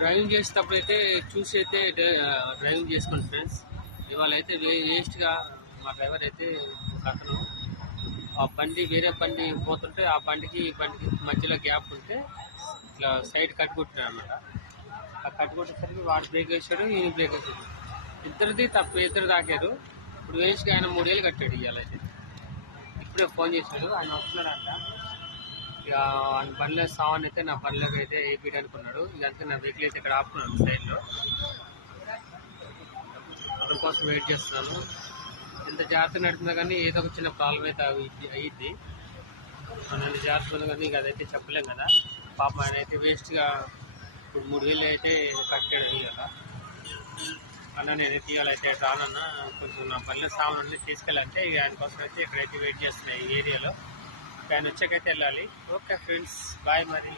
Driving చేసేటప్పుడు అయితే చూసి అయితే డ్రైవింగ్ చేసుకోండి ఫ్రెండ్స్. ఇవాళ అయితే వేస్ట్గా మా డ్రైవర్ అయితే ఒక అతను ఆ బండి వేరే బండి పోతుంటే ఆ బండికి ఈ బండికి మధ్యలో గ్యాప్ ఉంటే ఇట్లా సైడ్ కట్టుకుంటున్నాడు అనమాట. ఆ కట్టుకుంటేసరికి వాడు బ్రేక్ వేసాడు, ఈయన బ్రేక్ వేసాడు. ఇద్దరిది తప్పు, ఇద్దరు తాకారు. ఇప్పుడు వేస్ట్గా ఆయన 3 వేలు కట్టాడు. ఇవాళైతే ఇప్పుడే ఫోన్ చేశాడు, ఆయన వస్తున్నాడంట. ఇక ఆయన బండిలో సామాన్ అయితే నా బండిలోకి అయితే వేపియడానికి అనుకున్నాడు. ఇదంతా నా వెహికల్ అయితే ఇక్కడ ఆపుకున్నాను సైడ్లో. అతని కోసం వెయిట్ చేస్తున్నాను. ఎంత జాగ్రత్తగా నడుతున్నా కానీ ఏదో ఒక చిన్న ప్రాబ్లం అయితే అయ్యిద్ది. నన్ను జాగ్రత్తగా కానీ ఇక అదైతే చెప్పలేం కదా. పాపం ఆయన అయితే వేస్ట్గా ఇప్పుడు 3 వేలు అయితే కట్టాడు కదా. అన్న నేనైతే ఇవాళైతే రానన్నా, కొంచెం నా బండిలో సామాన్ అన్నీ తీసుకెళ్ళాలంటే ఇక ఆయన కోసం అయితే ఇక్కడైతే వెయిట్ చేస్తున్నాయి ఈ ఏరియాలో. ఆయన వచ్చాకైతే వెళ్ళాలి. ఓకే ఫ్రెండ్స్, బాయ్ మరి.